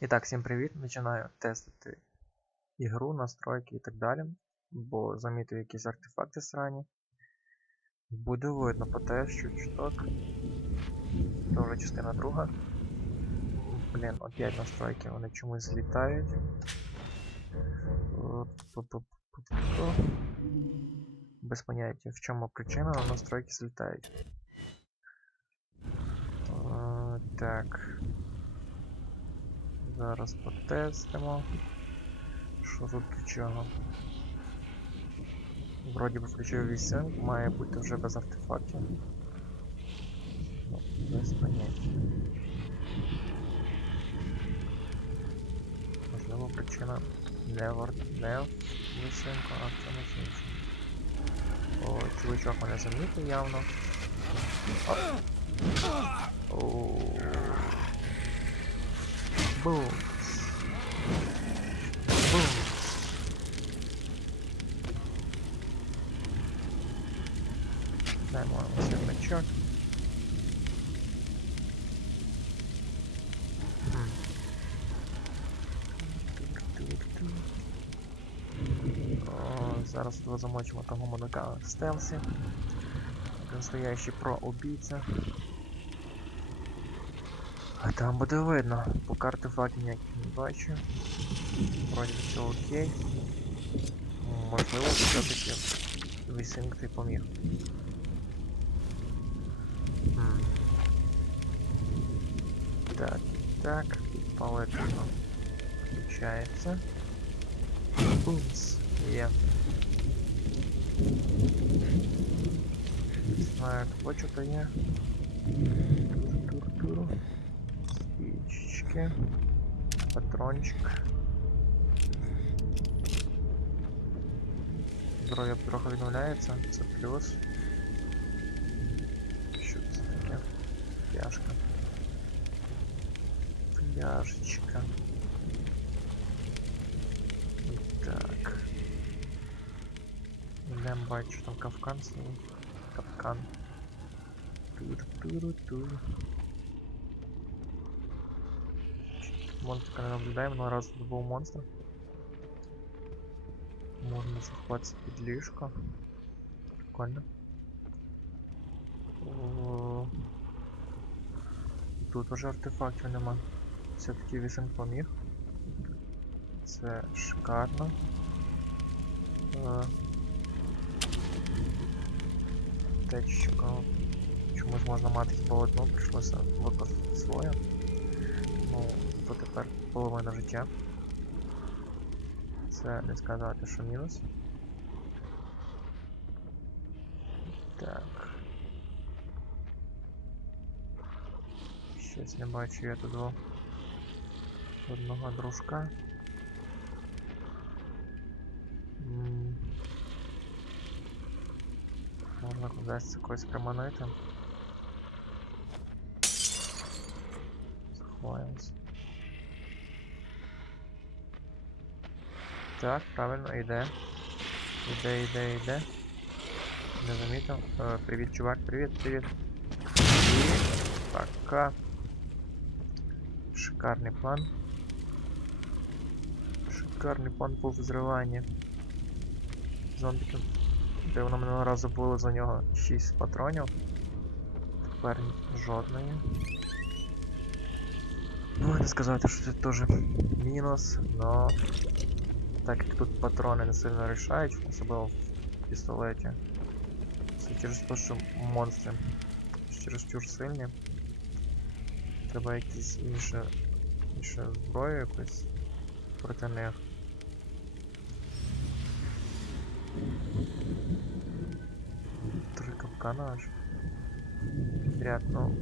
І так, всім привіт. Починаю тестити ігру, настройки і так далі. Бо замітив якісь артефакти срані. Буде видно по те, що чуток. Це вже частина друга. Блін, опять настройки, вони чомусь злітають. Без поняття, в чому причина, але настройки злітають. Так. Зараз потестимо. Що тут до чого? Вроді би включив вісім, має бути вже без артефактів. Ну, без поняття. Можливо, причина не в, не а в чомусь іншому. О, чувачок мене замітив явно. Оу. Бумс. Бумс. Даємо. Ту-ту-ту. Зараз замочимо того монака в стелсі. Настоящий про убійця. Там буде видно. По артефактів ніяких не бачу. Вроді все окей. Можливо, все-таки висінкти поміг. Так, так, палетка включається. Бумс. Є. Не знаю, хто що-то є. Тур-тур-тур. Спичечки. Патрончик. Здоров'я трохи відновляється, це плюс. Що це таке? Пляшка. Пляшечка. Так. Йдемо бачу, там капкан стоїть. Капкан. Тур-туру-тур. Монстра не наблюдаємо, но раз тут був монстр. Можна заховатися під. Прикольно. О, Тут уже артефактів нема. Все-таки вісен поміг. Це шикарно. Е, Течка. Чомусь можна мати хіба одну, прийшлося використати своє. Ну, то тепер половина життя. Це не сказати, що мінус. Так. Щось не бачу я тут одного дружка. Можна кудись когось приманити. Заховаємось. Так, правильно, йде. Іде, йде, йде. Не замітив. Е, привіт, чувак, привіт, привіт. І пока. Шикарний план. Шикарний план по взриванню. Зомбіки. Де воно минулого разу було за нього 6 патронів. Тепер жодної. Не сказати, що це теж мінус, но так як тут патрони не сильно рішають, особливо в пістолеті. Це через те, що монстри чересчур сильні. Треба якісь інше, інше зброю якусь проти них. Три капкана аж. Підряд, ну.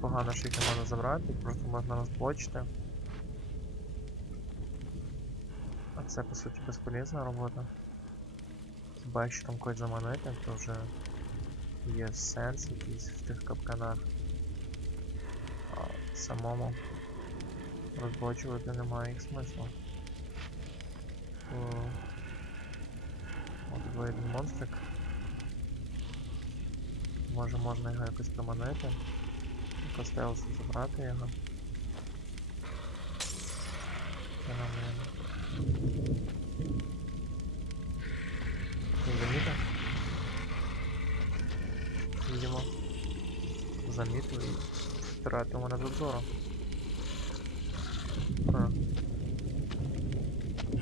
Погано, що їх не можна забрати, просто можна розблочити. А це по суті безполезна робота. Хіба що там когось заманити, то вже є сенс якийсь в тих капканах. А самому розблочувати немає їх смислу. О, От один монстрик. Може можна його якось приманити. По стелсу забрати його. феномен. Не замітив? Видимо, замітив і втратив мене з обзору. А.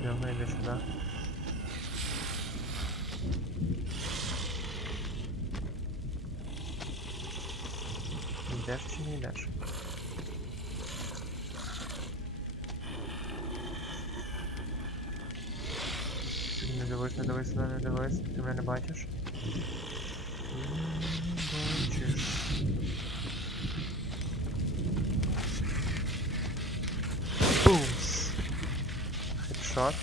Явно йде сюди. Йдеш чи не йдеш? Ти Не дивись, не дивись сюди, не дивись, ти мене не бачиш. Бачиш. Бумс. Хедшот.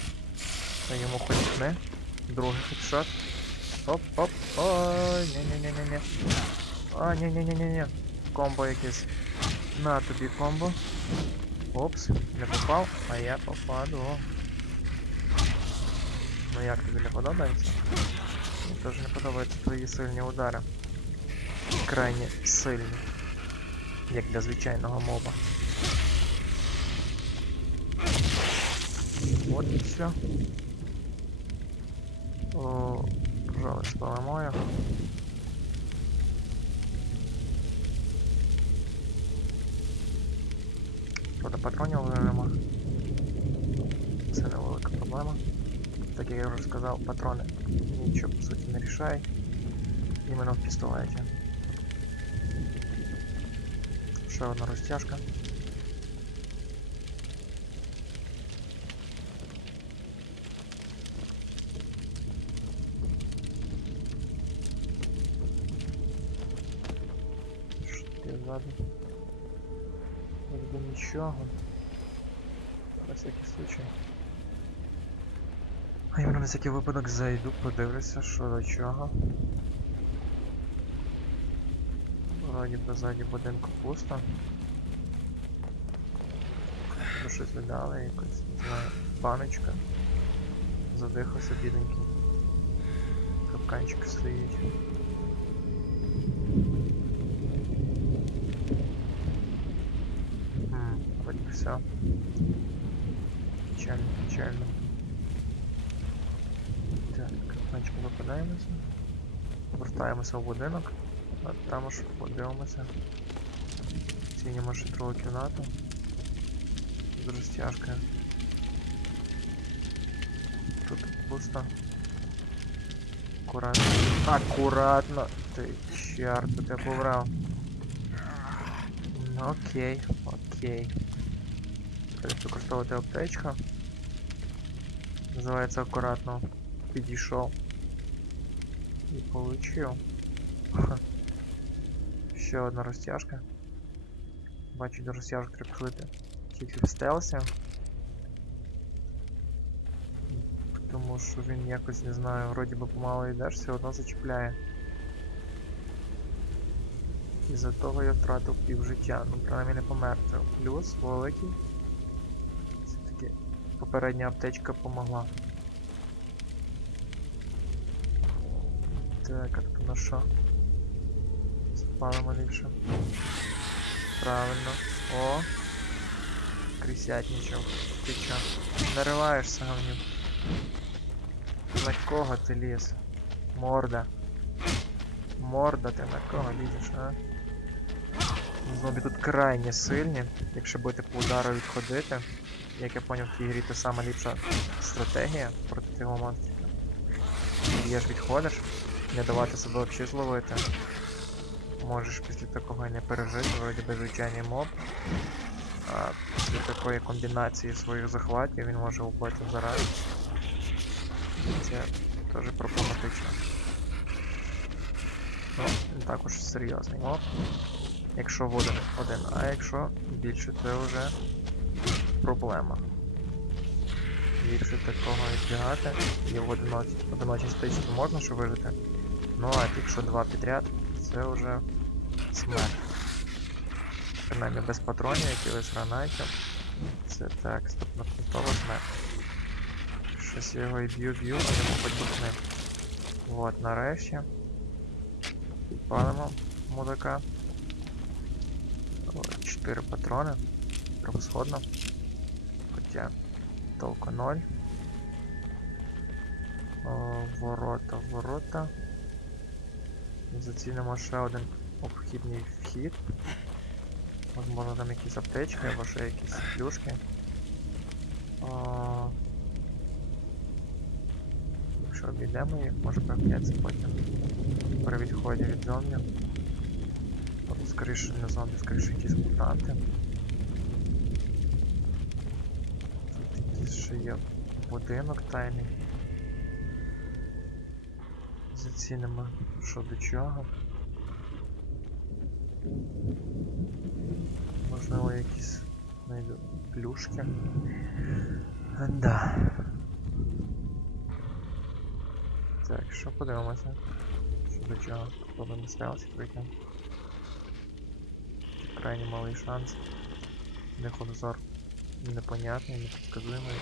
Хоч не. Другий хедшот. Оп, оп, ой, не-не-не-не-не. А, ні-ні-ні-ні-ні. Комбо якесь. На тобі комбо. Опс, не попав, а я попаду. Ну як тобі не подобається? Мені теж не подобаються твої сильні удари. Крайні сильні. Як для звичайного моба. От і все. О, пожалуйста, поламаю. Правда, патронів нема. Це невелика проблема. Так як я вже сказав, патрони нічого по суті не рішають. Іменно в пістолеті. Ще одна розтяжка. Що ти ззаду? Якби нічого. На всякий случай. А я на всякий випадок зайду, подивлюся, що до чого. Вроді би ззаді будинку пусто. Тут щось видали, якось, не знаю, баночка. Задихався бідненький. Капканчик стоїть. М, Вроді все. Печально, печально. Капканчик випадаємося. Вертаємося в будинок. А там ж подивимося. Цінимо ще другу кімнату. З розтяжкою. Тут пусто. Аккуратно. Аккуратно! Ти чарт, ти побрав. Ну окей, окей. Треба використовувати аптечку. Називається акуратно. Підійшов. І получив. Ха. Ще одна розтяжка. Бачу, до розтяжок треба ходити тільки в стелсі. Тому що він якось, не знаю, вроді би помало йдеш, все одно зачіпляє. І за того я втратив пів життя, ну принаймні не помер. Плюс великий. Все-таки попередня аптечка помогла. Тут на що? Спалимо ліпше. Правильно. О! Крисятничав. Ти чо? Нариваєшся, говнюк. На кого ти ліз? Морда. Морда, ти на кого лізеш, а? Зомбі тут крайне сильні. Якщо будете по удару відходити, як я поняв, в цій грі це сама ліпша стратегія проти цього монстрика. Б'єш, відходиш, не давати себе взагалі зловити. Можеш після такого і не пережити, вроді би звичайний моб. А після такої комбінації своїх захватів він може вбити зараз. Це теж проблематично. Ну, не також серйозний моб. Якщо в один, а якщо більше, це вже проблема. Більше такого відбігати. Є в одиноч... одиночній стичці можна що вижити. Ну а якщо два підряд, це вже смерть. Принаймні без патронів, якихось гранатів. Це так, стопнотова смерть. Щось я його і б'ю, б'ю, а йому хоч бухне. Вот, нарешті. Підпалимо мудака. О, Чотири патрони. Превосходно. Хоча Толку 0. О, ворота, ворота. Зацінимо ще один обхідний вхід. Можливо там якісь аптечки або ще якісь плюшки. О, Якщо обійдемо їх, може прокляться потім. При відході від зомбі. Тут скоріше не зомбі, скоріше якісь мутанти. Тут якийсь ще є будинок тайний. Зацінимо, що до чого. Можливо, якісь знайду плюшки. Да. Так, що подивимося? Що до чого? Хто не сталося прийти. Крайне малий шанс. Них обзор непонятний, непредсказуемый.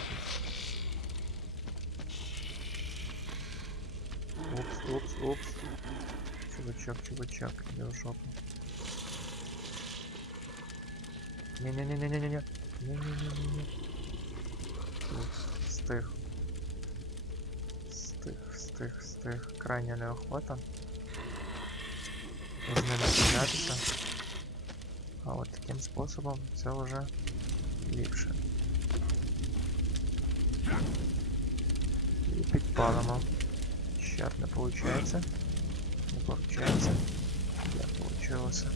Упс, упс. Чувачок, чувачок, иди в жопу. Не-не-не-не-не-не-не. Не-не-не-не-не. Стих. Стих, стих, стих. Крайня неохота. З ними стрілятися. А от таким способом це вже ліпше. І підпалимо. Щар не получається. Не получається. Я получилося.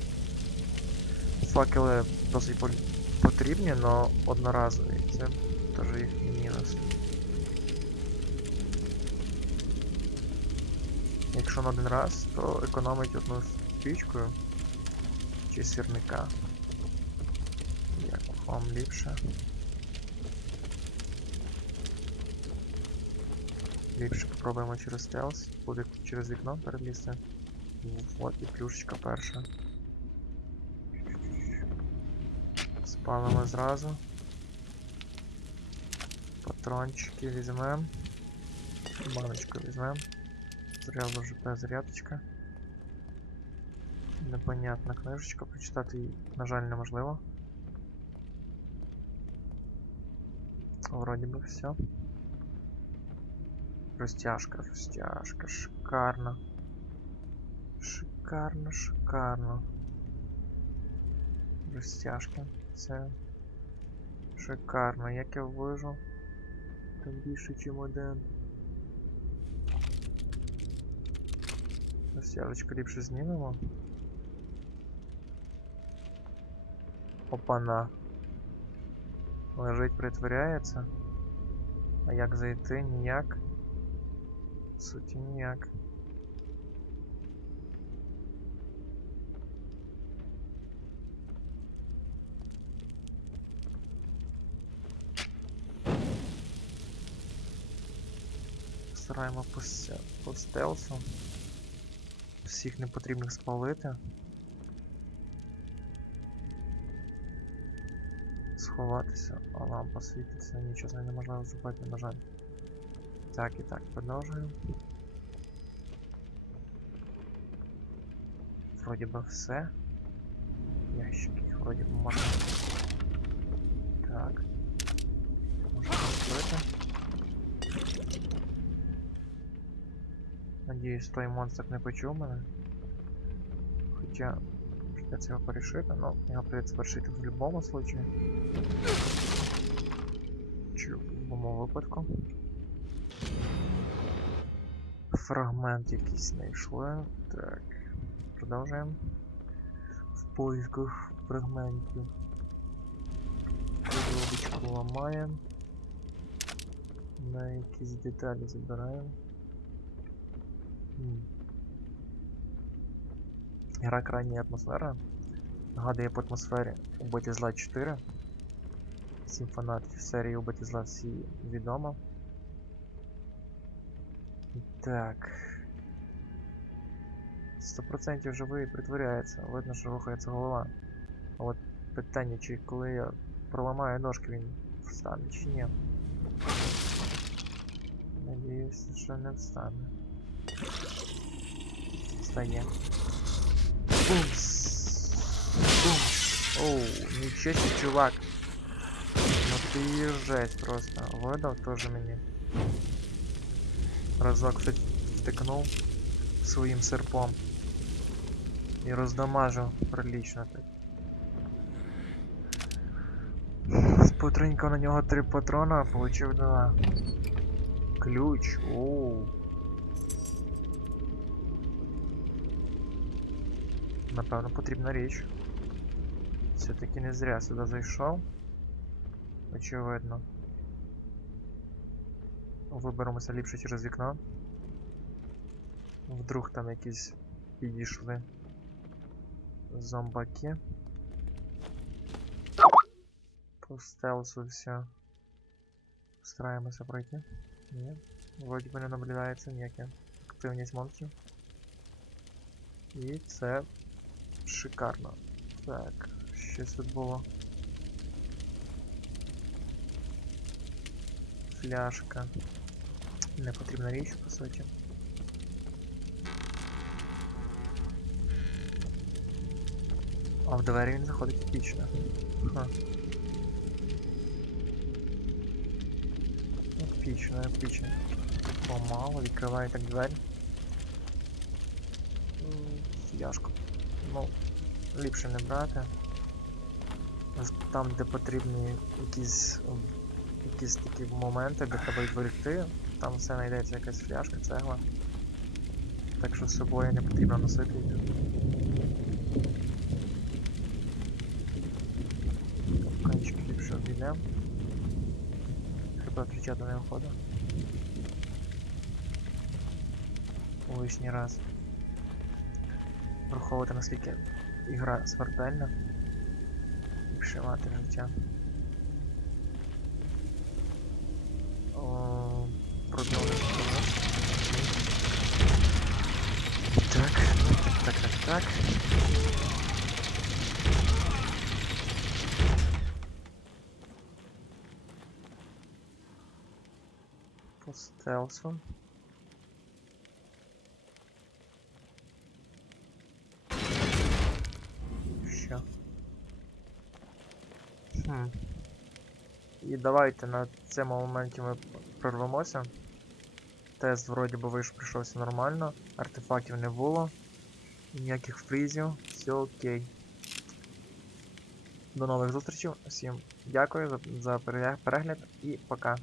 Факели досить потрібні, але одноразові. Це теж їхній мінус. Якщо на один раз, то економить одну спічкою чи сірника. Як вам ліпше? Ліпше попробуємо через стелс, буде через вікно перелізти. Вот і плюшечка перша. Спалимо зразу. Патрончики візьмем. Баночку візьмем. Зразу ж зарядочка. Непонятна книжечка, прочитати її, на жаль, неможливо. Вроді би все. Розтяжка, розтяжка, шикарно. Шикарно, шикарно. Розтяжка. Це шикарно. Як я вижу. Там більше, чим один. Розтяжечку ліпше знімемо. Опана. Лежить, притворяється. А як зайти? Ніяк. Ніяк. Стараємо по, по стелсу. Всіх непотрібних спалити. сховатися, а лампа світиться, нічого з нею неможливо зробити, на жаль. Так і так, продовжуємо. Вроді би все. Ящики їх вроді би можна. Так. Можна розкрити. Надіюсь, той монстр не почув мене. Хоча придется его порешить, но его придется порешить в любом случае. Чи в любому випадку. Фрагмент якийсь знайшли. Так. Продовжуємо. В поисках фрагментів. Коробочку ламаємо. На якісь деталі забираємо. Гра крайня атмосфера. Нагадує по атмосфері Убиті зла 4. Всім фанатів серії Убиті зла всі відомо. Так. 100% живий притворяється, видно, що рухається голова. А от питання, чи коли я проламаю ножки, він встане чи ні. Надіюсь, що не встане. Встає. Бумс! Бумс! Оу, нічого себе, чувак! Ну Ти жесть просто. Видав теж мені. Разок вт- втикнув своїм серпом. І роздамажив прилично так. Потренько на нього три патрона, получив два. Ключ. Оу. Напевно, потрібна річ. Все-таки не зря сюди зайшов. Очевидно. Виберемося ліпше через вікно. Вдруг там якісь підійшли зомбаки. По стелсу все. Стараємося пройти. Ні. Вроді би не наблюдається ніяка активність монстрів. І це шикарно. Так, щось тут було. Фляжка. Не потрібна річ, по суті. А в двері він заходить епічно. Ха. Епічно, епічно. Помало, відкриває так двері. М, Ну, ліпше не брати. Там, де потрібні якісь, якісь такі моменти, де треба відволікти, там все знайдеться якась фляжка, цегла. Так що з собою не потрібно носити їх. Капканчик ліпше обійдемо. Хіба кричати не виходить. Лишній раз. Враховувати наскільки ігра смертельна. Мати життя. По стелсу. Що? Хм. І давайте на цьому моменті ми прорвемося. Тест вроді би вийшов, прийшовся нормально, артефактів не було, ніяких фрізів, все окей. До нових зустрічей, всім дякую за, за перегляд і пока.